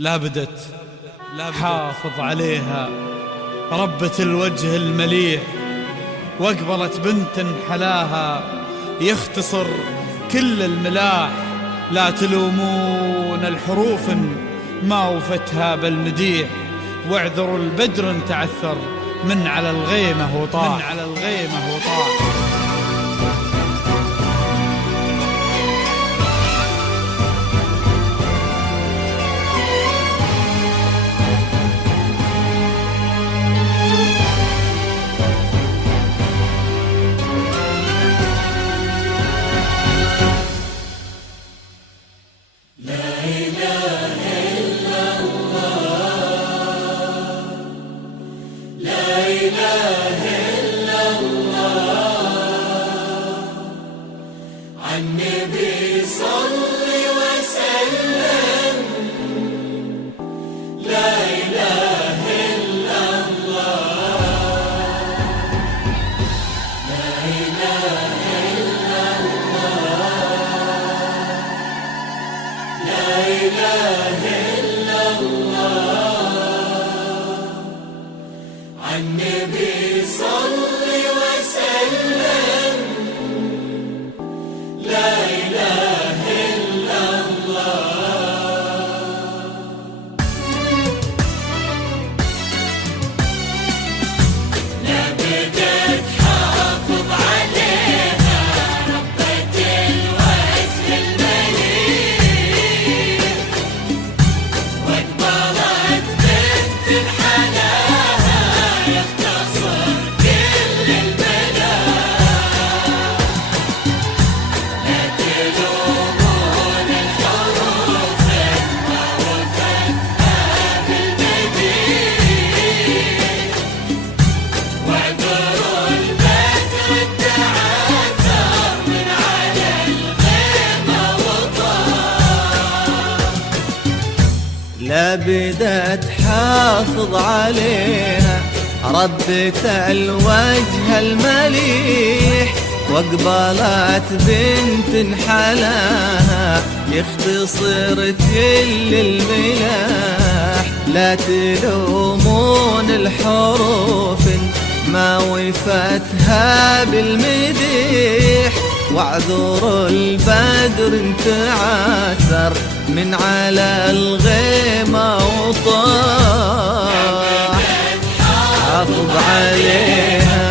لابدت حافظ عليها ربة الوجه المليح، واقبلت بنت حلاها يختصر كل الملاح. لا تلومون الحروف ما وفتها بالمديح، واعذروا البدر تعثر من على الغيمة وطاح. النبي صل وسلم. لا إله إلا الله، لا إله إلا الله، لا إله إلا الله. النبي صل وسلم. لا إله إلا الله. لابدت حافظ عليها ربة الوجه المليح، واقبلت بنت حلاها يختصر كل الملاح. لا تلومون الحروف ما وفتها بالمديح، واعذروا البدر تعثر من على الغيمة وطاح. لابدت حافظ عليها ربة الوجه المليح، واقبلت بنت حلاها يختصر كل الملاح. لا تلومون الحروف ما وفتها بالمديح، واعذروا البدر تعثر من على الغيمة وطاح. حافظ عليها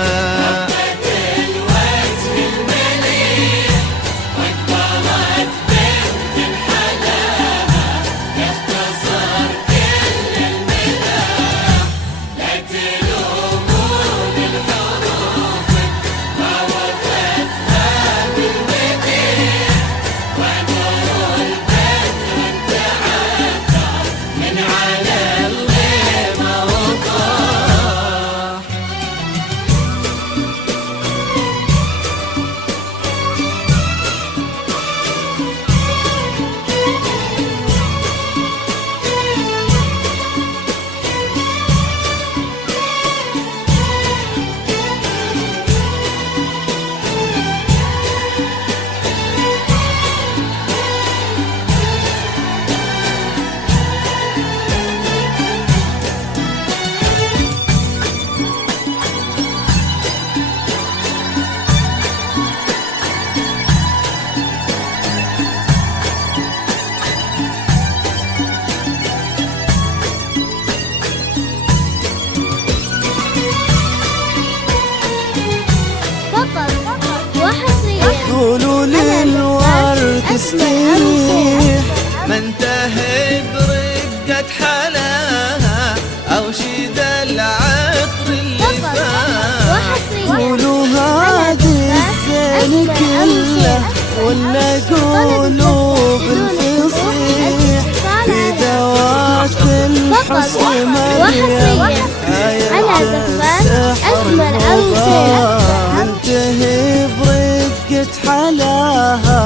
قولوا للورد استريح، ما انتهي برقة حلاها أو شيد العطر اللي فاح. قولوا هذه الزين كله ولا قولوا بالفصيح، في ذوات الحسن مريم آية السحر المباح. انتهي برقة حلاها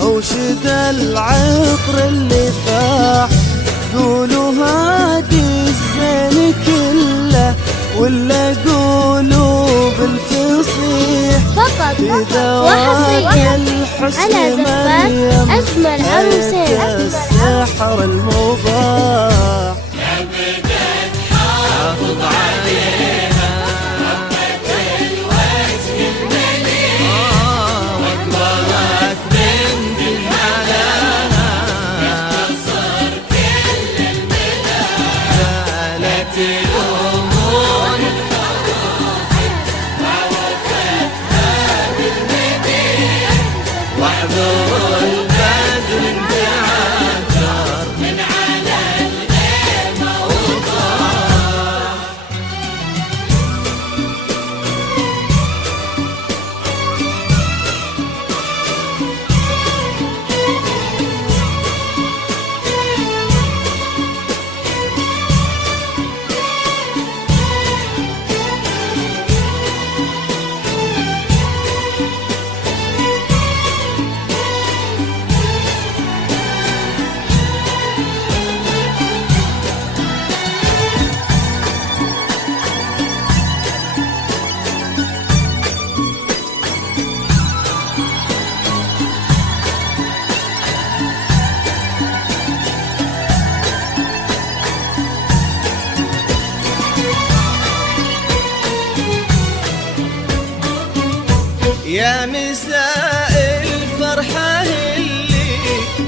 أوشد العطر اللي فاح. قولوا هادي الزين كله ولا قولوا بالفصيح، فقط وحصريا على زفاف مريم أجمل عروسين. السحر المباح حافظ عليها ربة الوجه المليح واقبلت بنت حلاها يختصر كل المدى زالت الأمور واحذروا البدر انتعثر من على الغيمة وطار يا مساء الفرحة اللي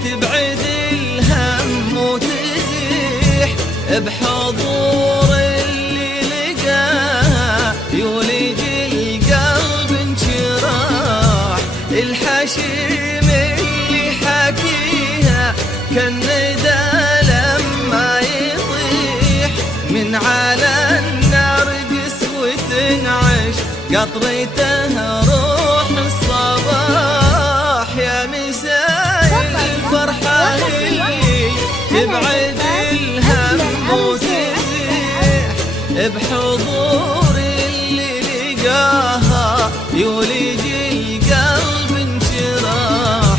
تبعد الهم وتزيح بحضور اللي لقاها يولج القلب انشراح الحشيم اللي حكيها كالندى لما يطيح من على النرجس وتنعش قطرته روح الصباح يا مساء الفرحة اللي تبعد الهم وتزيح بحضور اللي لقاها يولج القلب انشراح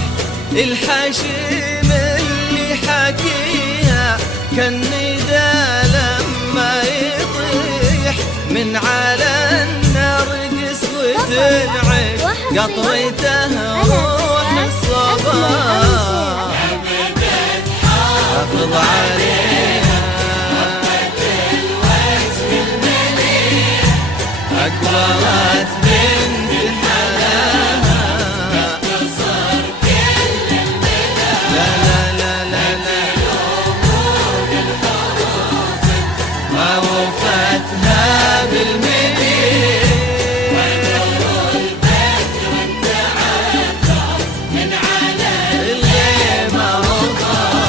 الحشيم اللي حكيها كالندى لما يطيح من على النرجس وتنعش قطرته روح الصباح حافظ عليها الوجه المليح أقبلت بنت حلاها يختصر كل المدى لا لا لا لا لا أمور الحروف ما وفتها بالمليح البدر انتعثر من على الغيمة وضاح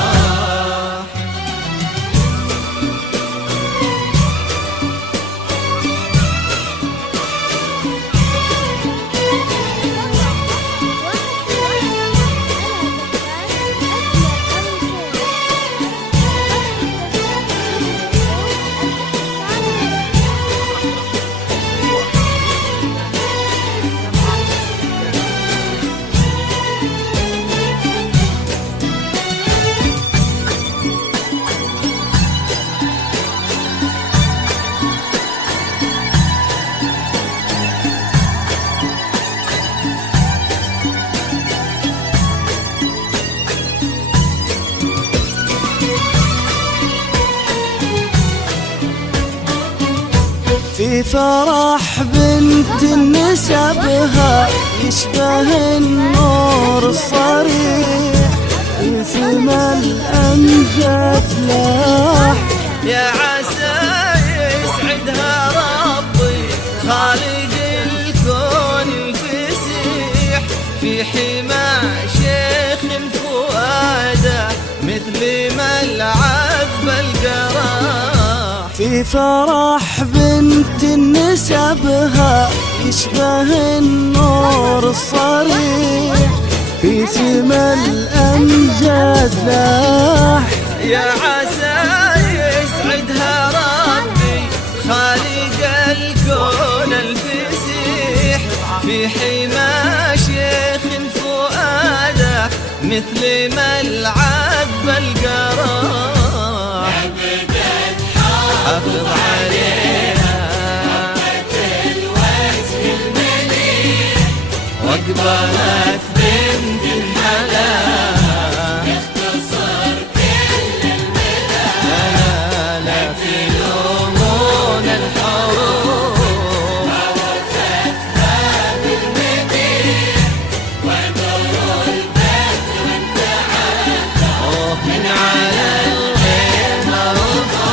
في فرح بنت نسبها يشبه النور الصريح اسم الأمجاد لاح يا عسى يسعدها ربي خالق الكون الفسيح في حمى شيخ فؤاده مثل ملعب القراح في فرح بنت نسبها يشبه النور الصريح في سما الأمجاد لاح يا عسى يسعدها ربي خالق الكون الفسيح في حمى شيخ فؤاده مثل ملعب القراح حافظ عليها الوجه المليح واقبلت بنت الحلال يختصر كل الملل لا تلومون الحروف ما وفتها بالمديح واعذروا البدر انتعثر من على الغير مرضى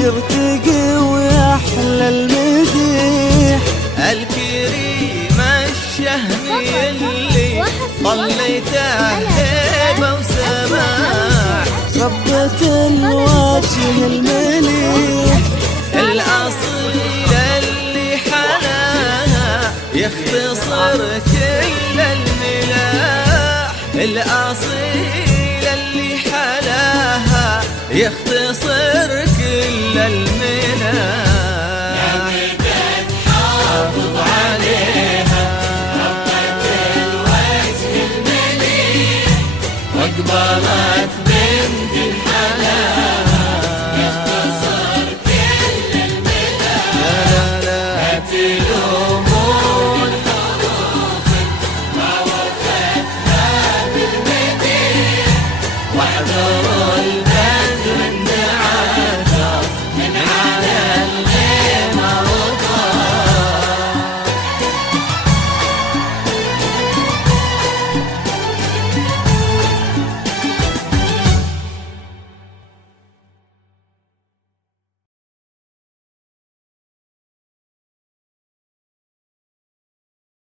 يرتقي ويحلى المديح الكريم الشهمي اللي طليته هيبة وسماح ربة الوجه المليح الأصيل اللي حلاها يختصر كل الملاح الأصيل اللي حلاها يختصر كل الملاح حافظ عليها ربة الوجه المليح واقبلت بنت الحلال يختصر كل الملل لا تلومون حروف ما وفتها بالمديح واحذروا